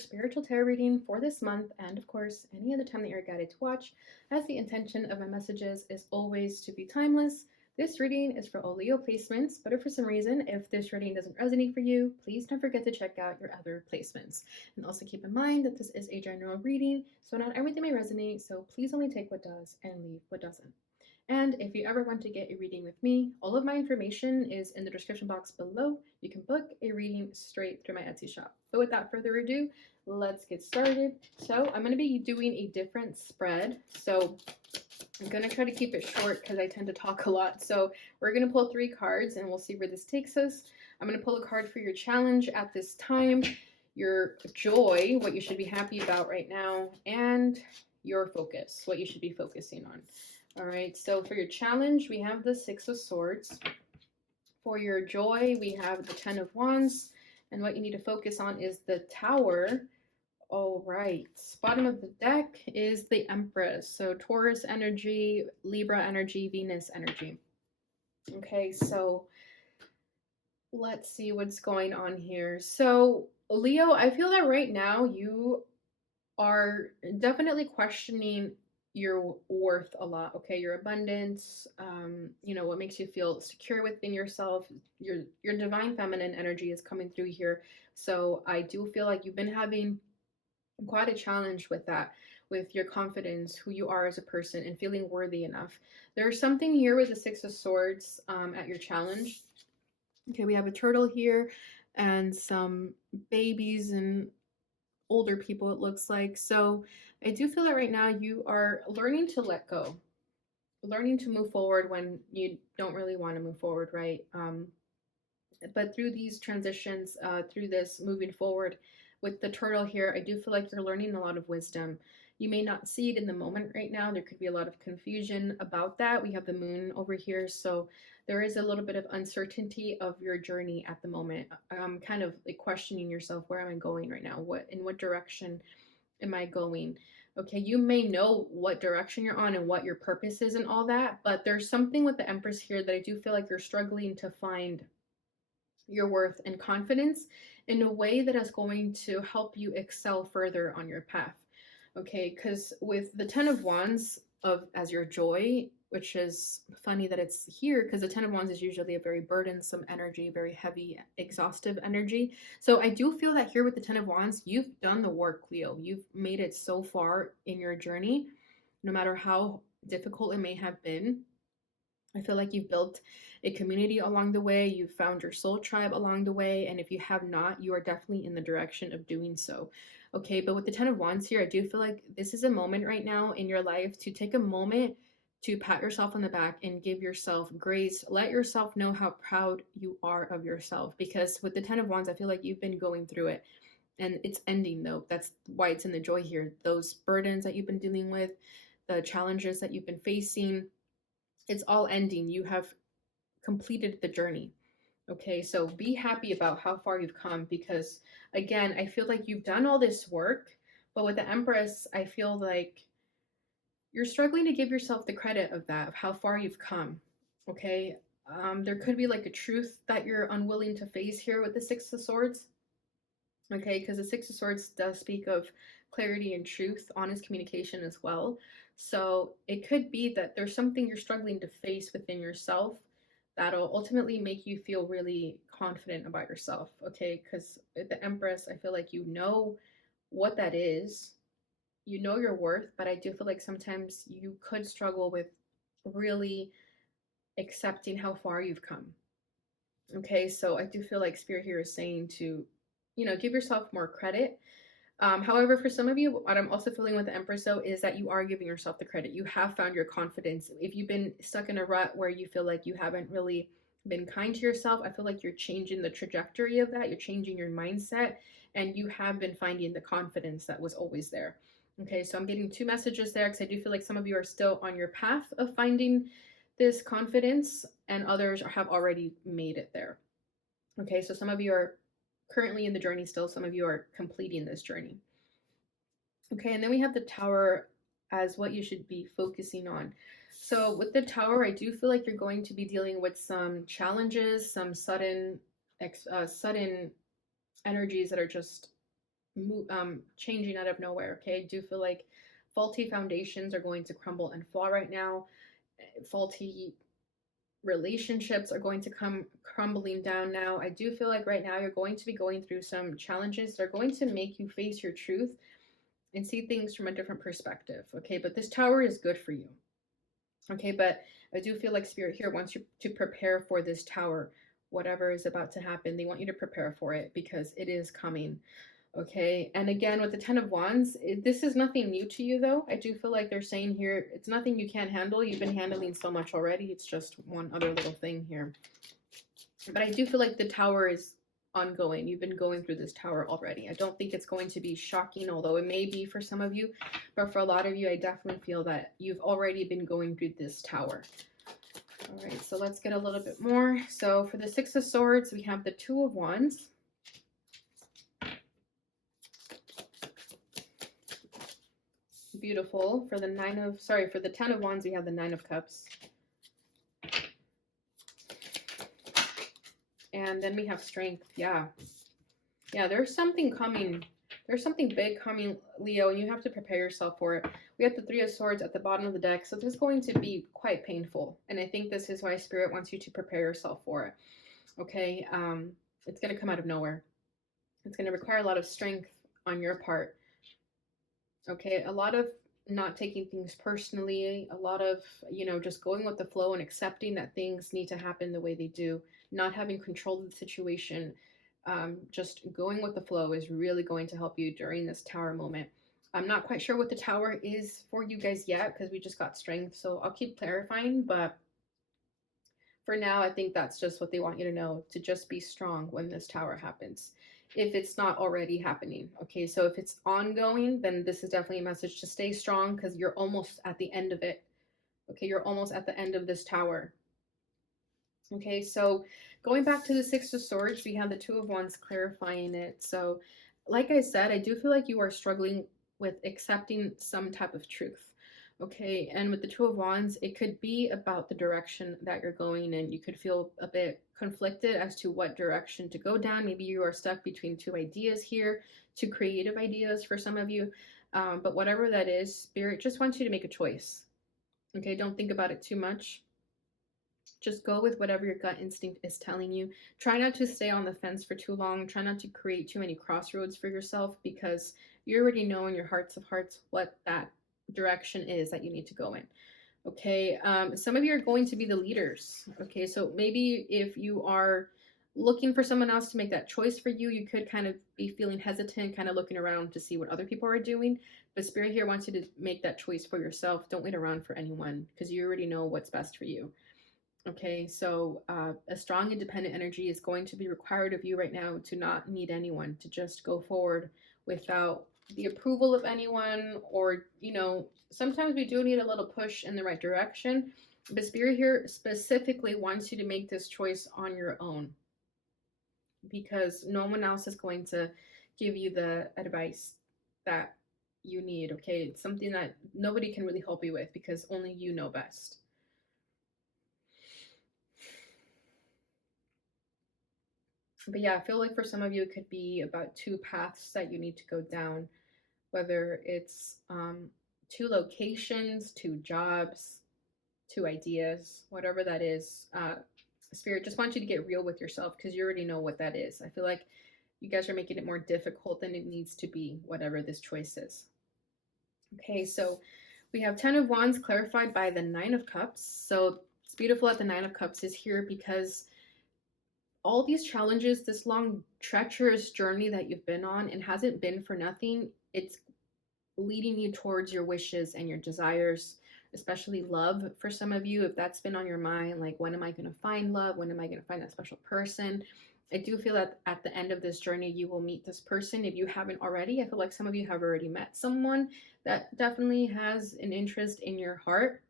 spiritual tarot reading for this month, and of course, any other time that you're guided to watch, as the intention of my messages is always to be timeless. This reading is for all Leo placements, but if for some reason, if this reading doesn't resonate for you, please don't forget to check out your other placements. And also keep in mind that this is a general reading, so not everything may resonate, so please only take what does and leave what doesn't. And if you ever want to get a reading with me, all of my information is in the description box below. You can book a reading straight through my Etsy shop. But without further ado, let's get started. So I'm going to be doing a different spread. So I'm going to try to keep it short because I tend to talk a lot. So we're going to pull 3 cards and we'll see where this takes us. I'm going to pull a card for your challenge at this time, your joy, what you should be happy about right now, and your focus, what you should be focusing on. All right, so for your challenge, we have the 6 of Swords. For your joy, we have the 10 of Wands. And what you need to focus on is the Tower. All right, bottom of the deck is the Empress. So Taurus energy, Libra energy, Venus energy. Okay, so let's see what's going on here. So Leo, I feel that right now you are definitely questioning your worth a lot, okay? Your abundance, you know, what makes you feel secure within yourself. Your divine feminine energy is coming through here. So I do feel like you've been having quite a challenge with that, with your confidence, who you are as a person, and feeling worthy enough. There's something here with the 6 of Swords at your challenge. Okay, we have a turtle here and some babies and older people, it looks like. So I do feel that right now you are learning to let go, learning to move forward when you don't really want to move forward, right? But through these transitions, through this moving forward with the turtle here, I do feel like you're learning a lot of wisdom. You may not see it in the moment right now. There could be a lot of confusion about that. We have the moon over here, so there is a little bit of uncertainty of your journey at the moment. Kind of like questioning yourself, where am I going right now? In what direction am I going? Okay, you may know what direction you're on and what your purpose is and all that, but there's something with the Empress here that I do feel like you're struggling to find your worth and confidence in a way that is going to help you excel further on your path. Okay, because with the 10 of Wands as your joy, which is funny that it's here because the 10 of Wands is usually a very burdensome energy, very heavy, exhaustive energy. So I do feel that here with the 10 of Wands, you've done the work, Leo. You've made it so far in your journey, no matter how difficult it may have been. I feel like you've built a community along the way. You've found your soul tribe along the way. And if you have not, you are definitely in the direction of doing so. Okay, but with the 10 of Wands here, I do feel like this is a moment right now in your life to take a moment to pat yourself on the back and give yourself grace. Let yourself know how proud you are of yourself. Because with the 10 of Wands, I feel like you've been going through it. And it's ending though. That's why it's in the joy here. Those burdens that you've been dealing with, the challenges that you've been facing, it's all ending. You have completed the journey. Okay, so be happy about how far you've come because, again, I feel like you've done all this work, but with the Empress, I feel like you're struggling to give yourself the credit of that, of how far you've come. Okay, there could be like a truth that you're unwilling to face here with the 6 of Swords. Okay, because the 6 of Swords does speak of clarity and truth, honest communication as well. So it could be that there's something you're struggling to face within yourself that'll ultimately make you feel really confident about yourself. Okay, because the Empress, I feel like you know what that is, you know your worth, but I do feel like sometimes you could struggle with really accepting how far you've come. Okay, so I do feel like Spirit here is saying to, you know, give yourself more credit. However, for some of you, what I'm also feeling with the Empress though is that you are giving yourself the credit. You have found your confidence. If you've been stuck in a rut where you feel like you haven't really been kind to yourself, I feel like you're changing the trajectory of that. You're changing your mindset and you have been finding the confidence that was always there. Okay, so I'm getting 2 messages there because I do feel like some of you are still on your path of finding this confidence and others have already made it there. Okay, so some of you are currently in the journey still, some of you are completing this journey. Okay, and then we have the Tower as what you should be focusing on. So with the Tower, I do feel like you're going to be dealing with some challenges, some sudden energies that are just changing out of nowhere. Okay, I do feel like faulty foundations are going to crumble and fall right now. Faulty relationships are going to come crumbling down now. I do feel like right now you're going to be going through some challenges that are going to make you face your truth and see things from a different perspective. Okay, but this tower is good for you. Okay, but I do feel like Spirit here wants you to prepare for this tower. Whatever is about to happen, they want you to prepare for it because it is coming. Okay, and again with the Ten of Wands, this is nothing new to you though. I do feel like they're saying here, it's nothing you can't handle. You've been handling so much already. It's just one other little thing here. But I do feel like the tower is ongoing. You've been going through this tower already. I don't think it's going to be shocking, although it may be for some of you. But for a lot of you, I definitely feel that you've already been going through this tower. All right, so let's get a little bit more. So for the Six of Swords, we have the Two of Wands. Beautiful. For the Ten of Wands, we have the Nine of Cups. And then we have Strength. Yeah, there's something coming. There's something big coming, Leo, and you have to prepare yourself for it. We have the Three of Swords at the bottom of the deck, so this is going to be quite painful. And I think this is why Spirit wants you to prepare yourself for it. Okay, it's going to come out of nowhere. It's going to require a lot of strength on your part. Okay, a lot of not taking things personally, a lot of, just going with the flow and accepting that things need to happen the way they do, not having control of the situation. Just going with the flow is really going to help you during this tower moment. I'm not quite sure what the tower is for you guys yet because we just got Strength, so I'll keep clarifying, but for now, I think that's just what they want you to know, to just be strong when this tower happens, if it's not already happening. Okay, so if it's ongoing, then this is definitely a message to stay strong because you're almost at the end of it. Okay, you're almost at the end of this tower. Okay, so going back to the Six of Swords, we have the Two of Wands clarifying it. So like I said, I do feel like you are struggling with accepting some type of truth. Okay, and with the Two of Wands, it could be about the direction that you're going in. You could feel a bit conflicted as to what direction to go down. Maybe you are stuck between two ideas here, two creative ideas for some of you. But whatever that is, Spirit just wants you to make a choice. Okay, don't think about it too much. Just go with whatever your gut instinct is telling you. Try not to stay on the fence for too long. Try not to create too many crossroads for yourself because you already know in your hearts of hearts what that direction is that you need to go in. Okay, some of you are going to be the leaders. Okay, so maybe if you are looking for someone else to make that choice for you, you could kind of be feeling hesitant, kind of looking around to see what other people are doing. But Spirit here wants you to make that choice for yourself. Don't wait around for anyone because you already know what's best for you. Okay, so a strong independent energy is going to be required of you right now, to not need anyone, to just go forward without the approval of anyone, or sometimes we do need a little push in the right direction, but Spirit here specifically wants you to make this choice on your own because no one else is going to give you the advice that you need. Okay, it's something that nobody can really help you with because only you know best. But yeah, I feel like for some of you, it could be about two paths that you need to go down, whether it's two locations, two jobs, two ideas, whatever that is. Spirit just wants you to get real with yourself because you already know what that is. I feel like you guys are making it more difficult than it needs to be, whatever this choice is. Okay, so we have Ten of Wands clarified by the Nine of Cups. So it's beautiful that the Nine of Cups is here because all these challenges, this long, treacherous journey that you've been on, and hasn't been for nothing. It's leading you towards your wishes and your desires, especially love for some of you. If that's been on your mind, like, when am I going to find love? When am I going to find that special person? I do feel that at the end of this journey, you will meet this person. If you haven't already, I feel like some of you have already met someone that definitely has an interest in your heart.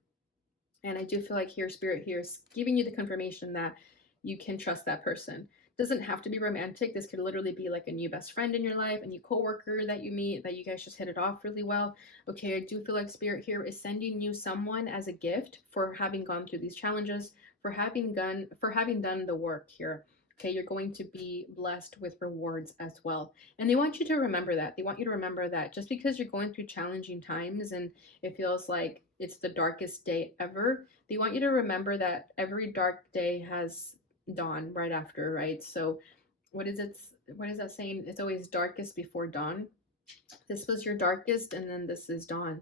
And I do feel like here, Spirit here is giving you the confirmation that you can trust that person. It doesn't have to be romantic. This could literally be like a new best friend in your life, a new coworker that you meet, that you guys just hit it off really well. Okay, I do feel like Spirit here is sending you someone as a gift for having gone through these challenges, for having done the work here. Okay, you're going to be blessed with rewards as well. And they want you to remember that. They want you to remember that just because you're going through challenging times and it feels like it's the darkest day ever, they want you to remember that every dark day has dawn right after, right? So what is it? What is that saying? It's always darkest before dawn. This was your darkest, and then this is dawn.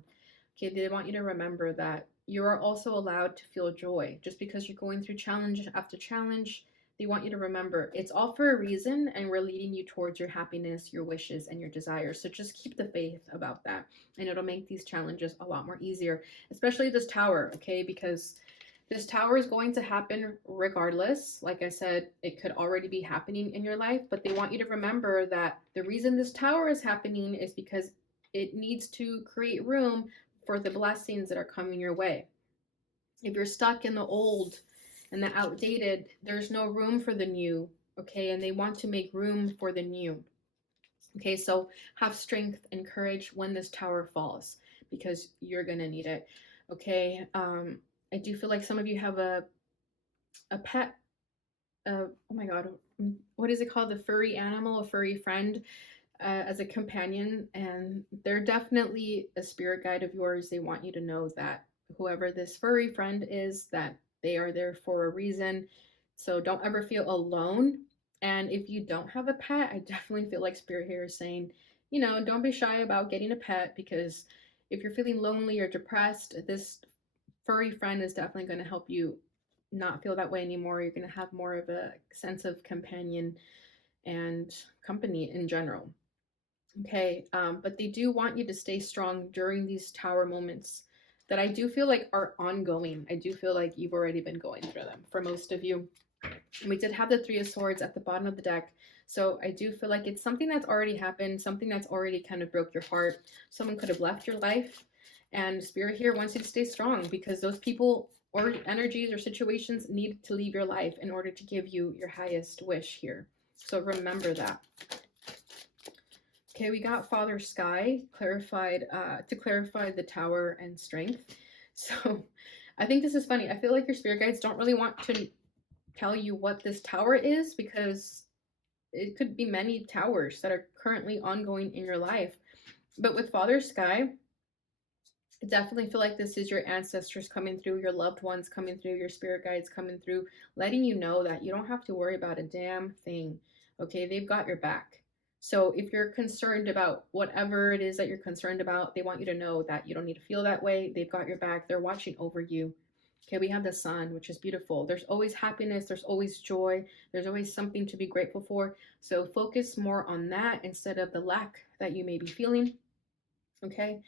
Okay, they want you to remember that you are also allowed to feel joy. Just because you're going through challenge after challenge, they want you to remember it's all for a reason, and we're leading you towards your happiness, your wishes, and your desires. So just keep the faith about that, and it'll make these challenges a lot more easier, especially this tower, okay? Because this tower is going to happen regardless. Like I said, it could already be happening in your life, but they want you to remember that the reason this tower is happening is because it needs to create room for the blessings that are coming your way. If you're stuck in the old and the outdated, there's no room for the new, okay? And they want to make room for the new. Okay, so have strength and courage when this tower falls because you're going to need it. Okay, I do feel like some of you have a pet, oh my god, what is it called? The furry animal, a furry friend as a companion, and they're definitely a spirit guide of yours. They want you to know that whoever this furry friend is, that they are there for a reason. So don't ever feel alone. And if you don't have a pet, I definitely feel like spirit here is saying, you know, don't be shy about getting a pet, because if you're feeling lonely or depressed, this furry friend is definitely going to help you not feel that way anymore. You're going to have more of a sense of companion and company in general. Okay, but they do want you to stay strong during these tower moments that I do feel like are ongoing. I do feel like you've already been going through them for most of you. And we did have the Three of Swords at the bottom of the deck. So I do feel like it's something that's already happened, something that's already kind of broke your heart. Someone could have left your life, and Spirit here wants you to stay strong because those people or energies or situations need to leave your life in order to give you your highest wish here. So remember that. Okay, we got Father Sky clarified to clarify the tower and strength. So I think this is funny. I feel like your spirit guides don't really want to tell you what this tower is because it could be many towers that are currently ongoing in your life. But with Father Sky, I definitely feel like this is your ancestors coming through, your loved ones coming through, your spirit guides coming through, letting you know that you don't have to worry about a damn thing. Okay, they've got your back. So if you're concerned about whatever it is that you're concerned about, they want you to know that you don't need to feel that way. They've got your back. They're watching over you. Okay, we have the sun, which is beautiful. There's always happiness. There's always joy. There's always something to be grateful for. So focus more on that instead of the lack that you may be feeling. Okay.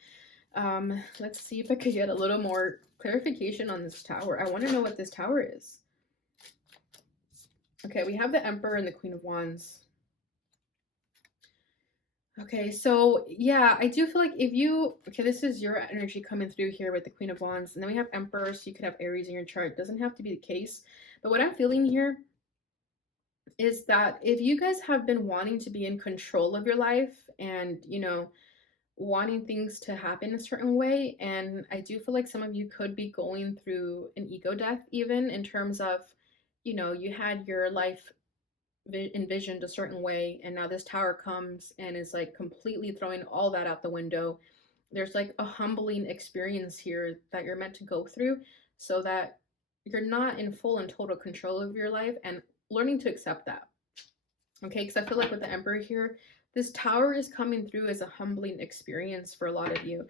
Let's see if I could get a little more clarification on this tower. I want to know what this tower is. Okay, we have the Emperor and the Queen of Wands. Okay, so yeah, I do feel like if you, okay, this is your energy coming through here with the Queen of Wands, and then we have Emperor, so you could have Aries in your chart. It doesn't have to be the case, but what I'm feeling here is that if you guys have been wanting to be in control of your life and, you know, wanting things to happen a certain way, and I do feel like some of you could be going through an ego death, even in terms of, you know, you had your life envisioned a certain way, and now this tower comes and is like completely throwing all that out the window. There's like a humbling experience here that you're meant to go through so that you're not in full and total control of your life, and learning to accept that. Okay, because I feel like with the Emperor here, this tower is coming through as a humbling experience for a lot of you.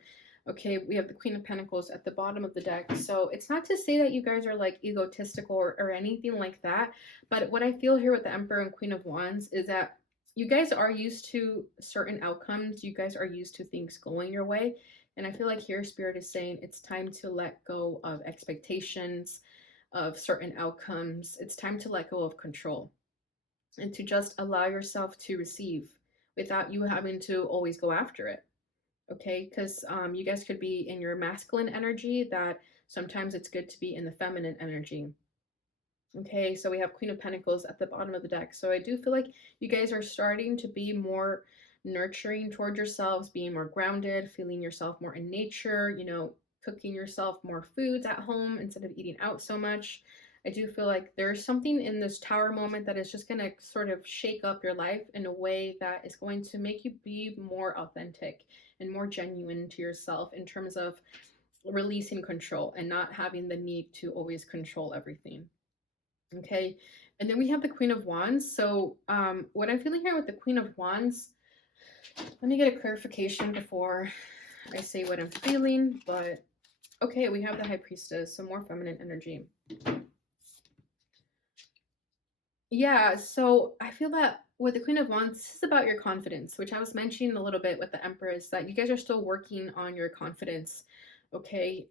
Okay, we have the Queen of Pentacles at the bottom of the deck. So it's not to say that you guys are like egotistical or anything like that. But what I feel here with the Emperor and Queen of Wands is that you guys are used to certain outcomes. You guys are used to things going your way. And I feel like here Spirit is saying it's time to let go of expectations of certain outcomes. It's time to let go of control and to just allow yourself to receive without you having to always go after it. Okay, because you guys could be in your masculine energy, that sometimes it's good to be in the feminine energy. Okay, so we have Queen of Pentacles at the bottom of the deck. So I do feel like you guys are starting to be more nurturing toward yourselves, being more grounded, feeling yourself more in nature, you know, cooking yourself more foods at home instead of eating out so much. I do feel like there's something in this tower moment that is just going to sort of shake up your life in a way that is going to make you be more authentic and more genuine to yourself in terms of releasing control and not having the need to always control everything. Okay. And then we have the Queen of Wands. So, what I'm feeling here with the Queen of Wands, let me get a clarification before I say what I'm feeling. But okay, we have the High Priestess, so more feminine energy. Yeah, so I feel that with the Queen of Wands, this is about your confidence, which I was mentioning a little bit with the Empress, that you guys are still working on your confidence. Okay.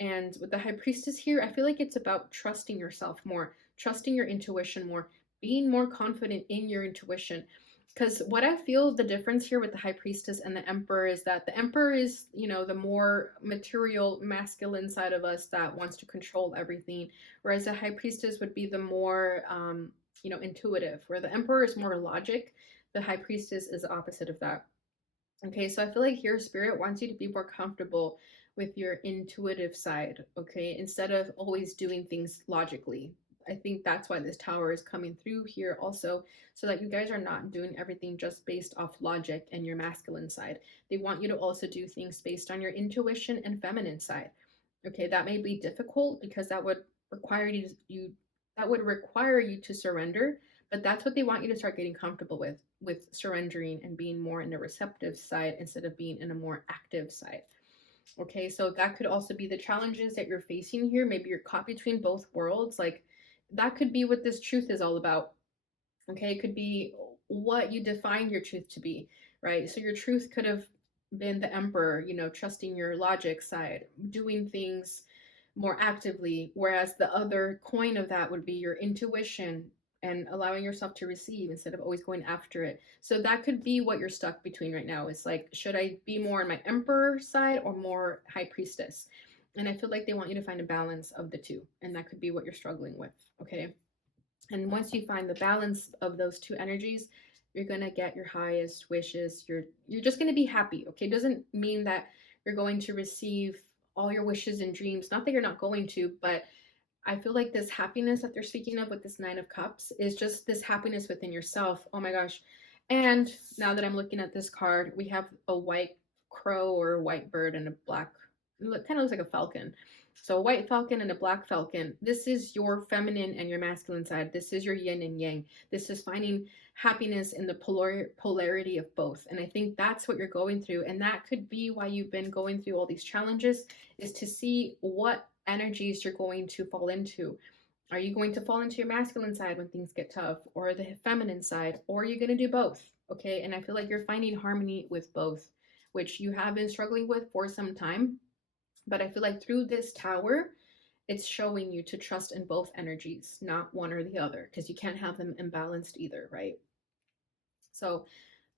And with the High Priestess here, I feel like it's about trusting yourself more, trusting your intuition more, being more confident in your intuition. Because what I feel the difference here with the High Priestess and the Emperor is that the Emperor is, the more material, masculine side of us that wants to control everything, whereas the High Priestess would be the more, intuitive, where the Emperor is more logic. The High Priestess is the opposite of that. Okay, so I feel like your spirit wants you to be more comfortable with your intuitive side, okay, instead of always doing things logically. I think that's why this tower is coming through here also, so that you guys are not doing everything just based off logic and your masculine side. They want you to also do things based on your intuition and feminine side. Okay, that may be difficult because that would require you to surrender, but that's what they want you to start getting comfortable with surrendering and being more in a receptive side instead of being in a more active side. Okay, so that could also be the challenges that you're facing here. Maybe you're caught between both worlds. Like that could be what this truth is all about. Okay, it could be what you define your truth to be, right? So your truth could have been the Emperor, trusting your logic side, doing things more actively, whereas the other coin of that would be your intuition and allowing yourself to receive instead of always going after it. So that could be what you're stuck between right now. It's like, should I be more on my Emperor side or more High Priestess? And I feel like they want you to find a balance of the two, and that could be what you're struggling with. Okay. And once you find the balance of those two energies, you're gonna get your highest wishes. You're just gonna be happy. Okay, it doesn't mean that you're going to receive all your wishes and dreams. Not that you're not going to, but I feel like this happiness that they're speaking of with this Nine of Cups is just this happiness within yourself. Oh my gosh. And now that I'm looking at this card, we have a white crow or a white bird and a black, it kind of looks like a falcon. So a white falcon and a black falcon. This is your feminine and your masculine side. This is your yin and yang. This is finding happiness in the polarity of both. And I think that's what you're going through. And that could be why you've been going through all these challenges, is to see what energies you're going to fall into. Are you going to fall into your masculine side when things get tough, or the feminine side, or are you going to do both? Okay. And I feel like you're finding harmony with both, which you have been struggling with for some time. But I feel like through this tower, it's showing you to trust in both energies, not one or the other, because you can't have them imbalanced either, right? So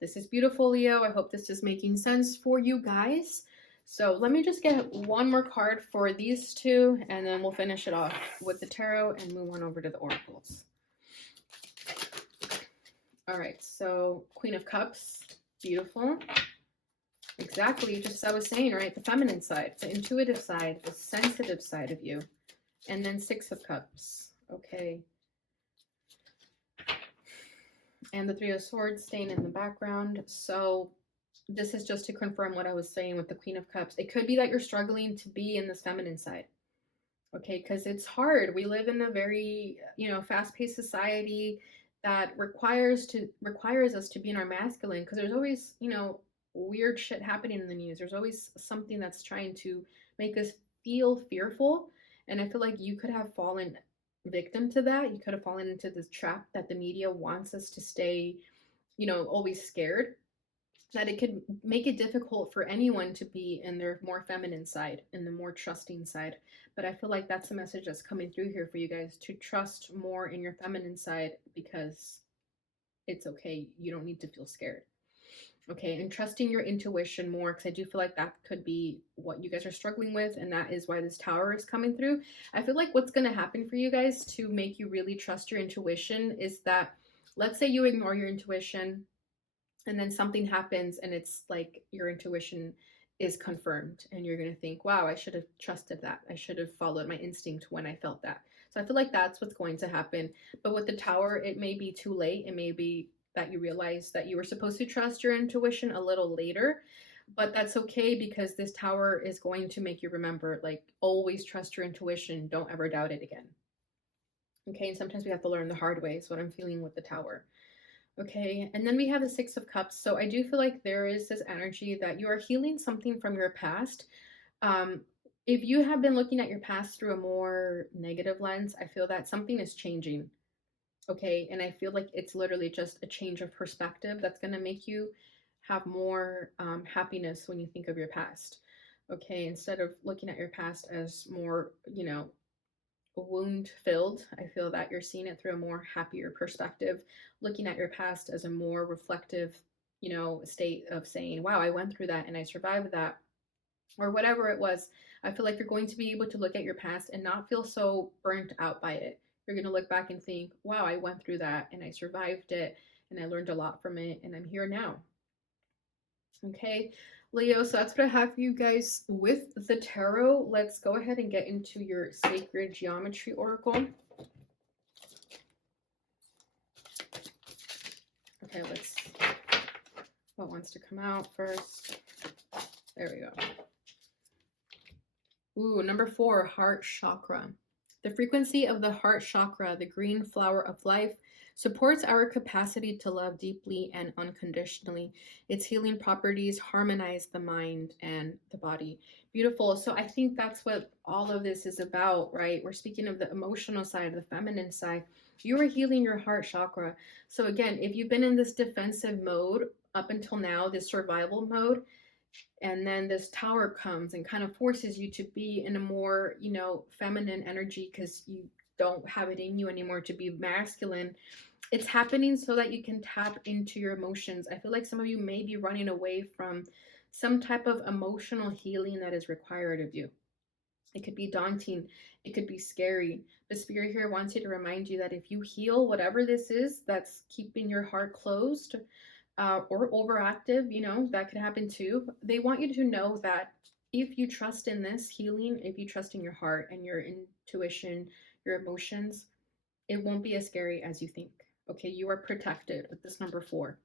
this is beautiful, Leo. I hope this is making sense for you guys. So let me just get one more card for these two, and then we'll finish it off with the tarot and move on over to the oracles. All right, so Queen of Cups, beautiful. Exactly, just as I was saying, right? The feminine side, the intuitive side, the sensitive side of you. And then Six of Cups. Okay. And the Three of Swords staying in the background. So this is just to confirm what I was saying with the Queen of Cups. It could be that you're struggling to be in this feminine side. Okay, because it's hard. We live in a very, fast-paced society that requires us to be in our masculine, because there's always, weird shit happening in the news. There's always something that's trying to make us feel fearful. And I feel like you could have fallen victim to that. You could have fallen into this trap that the media wants us to stay, always scared, that it could make it difficult for anyone to be in their more feminine side, in the more trusting side. But I feel like that's a message that's coming through here for you guys, to trust more in your feminine side, because it's okay. You don't need to feel scared. Okay, and trusting your intuition more, because I do feel like that could be what you guys are struggling with, and that is why this tower is coming through. I feel like what's going to happen for you guys to make you really trust your intuition is that, let's say you ignore your intuition, and then something happens and it's like your intuition is confirmed, and you're going to think, wow, I should have trusted that. I should have followed my instinct when I felt that. So I feel like that's what's going to happen. But with the Tower, it may be too late. It may be that you realize that you were supposed to trust your intuition a little later. But that's okay because this Tower is going to make you remember, like, always trust your intuition. Don't ever doubt it again. Okay, and sometimes we have to learn the hard way, is what I'm feeling with the Tower. Okay, and then we have the Six of Cups. So I do feel like there is this energy that you are healing something from your past. Um, if you have been looking at your past through a more negative lens, I feel that something is changing. Okay, and I feel like it's literally just a change of perspective that's going to make you have more happiness when you think of your past. Okay, instead of looking at your past as more, wound filled, I feel that you're seeing it through a more happier perspective, looking at your past as a more reflective, state of saying, wow, I went through that and I survived that, or whatever it was. I feel like you're going to be able to look at your past and not feel so burnt out by it. You're going to look back and think, wow, I went through that and I survived it and I learned a lot from it and I'm here now. Okay, Leo, so that's what I have for you guys with the tarot. Let's go ahead and get into your sacred geometry oracle. Okay, what wants to come out first? There we go. Ooh, number 4, heart chakra. The frequency of the heart chakra, the green flower of life, supports our capacity to love deeply and unconditionally. Its healing properties harmonize the mind and the body. Beautiful. So I think that's what all of this is about, right? We're speaking of the emotional side, the feminine side. You are healing your heart chakra. So again, if you've been in this defensive mode up until now, this survival mode, and then this Tower comes and kind of forces you to be in a more, feminine energy because you don't have it in you anymore to be masculine. It's happening so that you can tap into your emotions. I feel like some of you may be running away from some type of emotional healing that is required of you. It could be daunting, it could be scary. The spirit here wants you to remind you that if you heal whatever this is that's keeping your heart closed, or overactive, that could happen too. They want you to know that if you trust in this healing, if you trust in your heart and your intuition, your emotions, it won't be as scary as you think. Okay, you are protected with this number 4.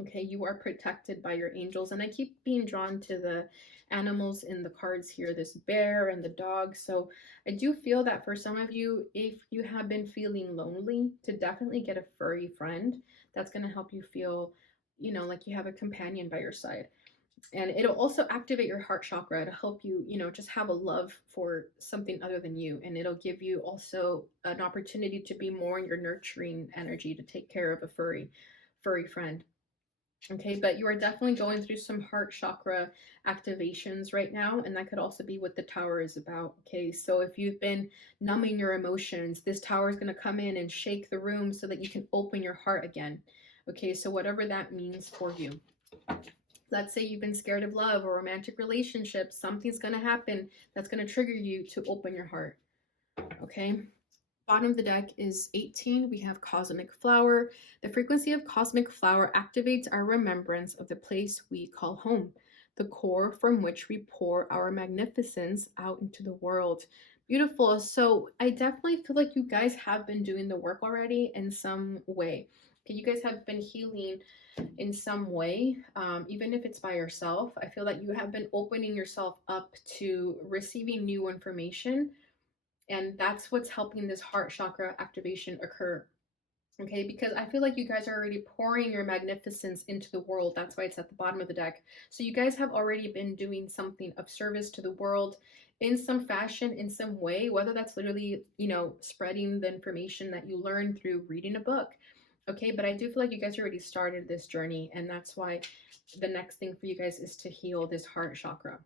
Okay, you are protected by your angels. And I keep being drawn to the animals in the cards here, this bear and the dog. So I do feel that for some of you, if you have been feeling lonely, to definitely get a furry friend. That's going to help you feel, like you have a companion by your side. And it'll also activate your heart chakra to help you, just have a love for something other than you. And it'll give you also an opportunity to be more in your nurturing energy, to take care of a furry friend. Okay, but you are definitely going through some heart chakra activations right now, and that could also be what the Tower is about. Okay, so if you've been numbing your emotions, this Tower is going to come in and shake the room so that you can open your heart again. Okay, so whatever that means for you. Let's say you've been scared of love or romantic relationships, something's going to happen that's going to trigger you to open your heart. Okay, bottom of the deck is 18. We have Cosmic Flower. The frequency of Cosmic Flower activates our remembrance of the place we call home, the core from which we pour our magnificence out into the world. Beautiful. So I definitely feel like you guys have been doing the work already in some way. Okay, you guys have been healing in some way, even if it's by yourself. I feel that you have been opening yourself up to receiving new information, and that's what's helping this heart chakra activation occur. Okay, because I feel like you guys are already pouring your magnificence into the world. That's why it's at the bottom of the deck. So you guys have already been doing something of service to the world in some fashion, in some way, whether that's literally, spreading the information that you learn through reading a book. Okay, but I do feel like you guys already started this journey, and that's why the next thing for you guys is to heal this heart chakra.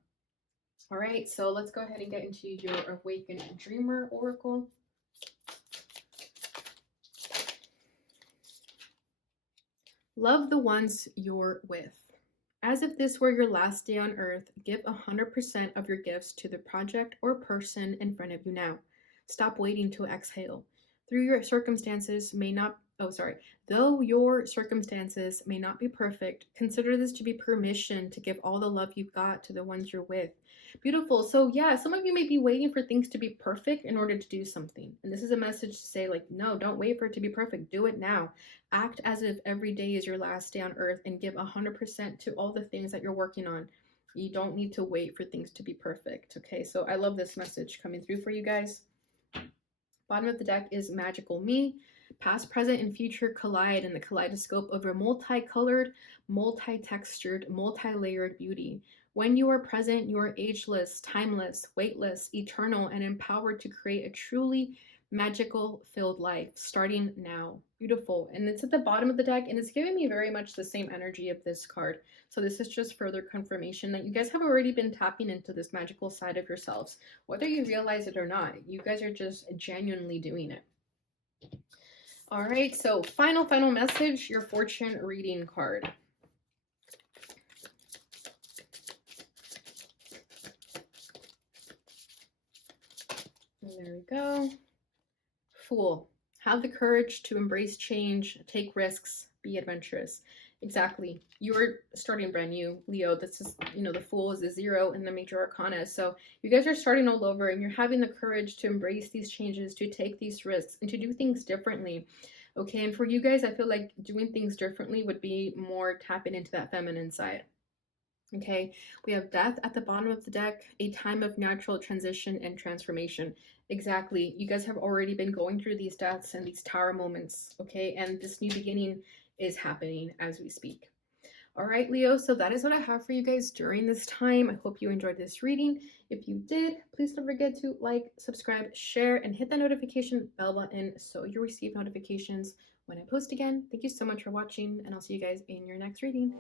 All right, so let's go ahead and get into your Awakened Dreamer Oracle. Love the ones you're with. As if this were your last day on earth, give 100% of your gifts to the project or person in front of you now. Stop waiting to exhale. Through your circumstances may not though your circumstances may not be perfect, consider this to be permission to give all the love you've got to the ones you're with. Beautiful. So yeah, some of you may be waiting for things to be perfect in order to do something. And this is a message to say, like, no, don't wait for it to be perfect. Do it now. Act as if every day is your last day on earth and give 100% to all the things that you're working on. You don't need to wait for things to be perfect. Okay, so I love this message coming through for you guys. Bottom of the deck is Magical Me. Past, present, and future collide in the kaleidoscope of your multicolored, multi-textured, multi-layered beauty. When you are present, you are ageless, timeless, weightless, eternal, and empowered to create a truly magical filled life starting now. Beautiful. And it's at the bottom of the deck, and it's giving me very much the same energy of this card. So this is just further confirmation that you guys have already been tapping into this magical side of yourselves. Whether you realize it or not, you guys are just genuinely doing it. All right, so final message, your fortune reading card. And there we go. Fool. Have the courage to embrace change, take risks, be adventurous. Exactly. You're starting brand new, Leo. This is, the Fool is the 0 in the major arcana. So you guys are starting all over, and you're having the courage to embrace these changes, to take these risks, and to do things differently. Okay, and for you guys, I feel like doing things differently would be more tapping into that feminine side. Okay, we have Death at the bottom of the deck, a time of natural transition and transformation. Exactly. You guys have already been going through these deaths and these tower moments, okay? And this new beginning is happening as we speak. All right, Leo, so that is what I have for you guys during this time. I hope you enjoyed this reading. If you did, please don't forget to like, subscribe, share, and hit that notification bell button so you receive notifications when I post again. Thank you so much for watching, and I'll see you guys in your next reading.